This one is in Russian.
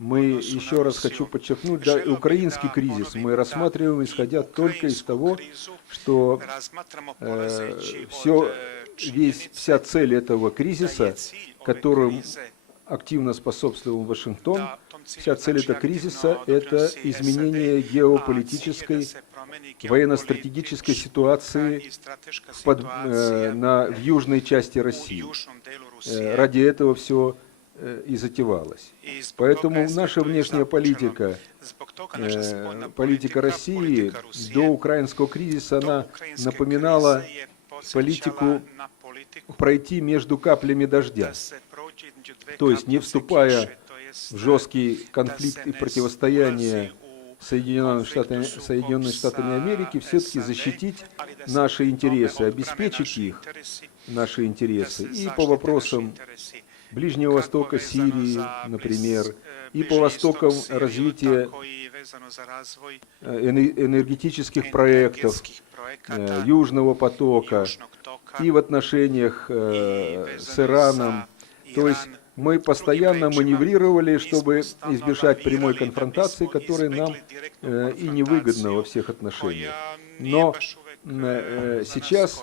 мы, еще раз хочу подчеркнуть, да, украинский кризис мы рассматриваем, исходя только из того, что вся цель этого кризиса, которым активно способствовал Вашингтон, вся цель этого кризиса – это изменение геополитической, военно-стратегической ситуации в южной части России. Ради этого все и затевалось. Поэтому наша внешняя политика, политика России до украинского кризиса, она напоминала политику пройти между каплями дождя. То есть, не вступая в жесткий конфликт и противостояние Соединенными Штатами Америки, все-таки защитить наши интересы, обеспечить их, наши интересы, и по вопросам Ближнего Востока, Сирии, например, и по востокам развития энергетических проектов, Южного потока, и в отношениях с Ираном. То есть мы постоянно маневрировали, чтобы избежать прямой конфронтации, которая нам и невыгодна во всех отношениях. Но сейчас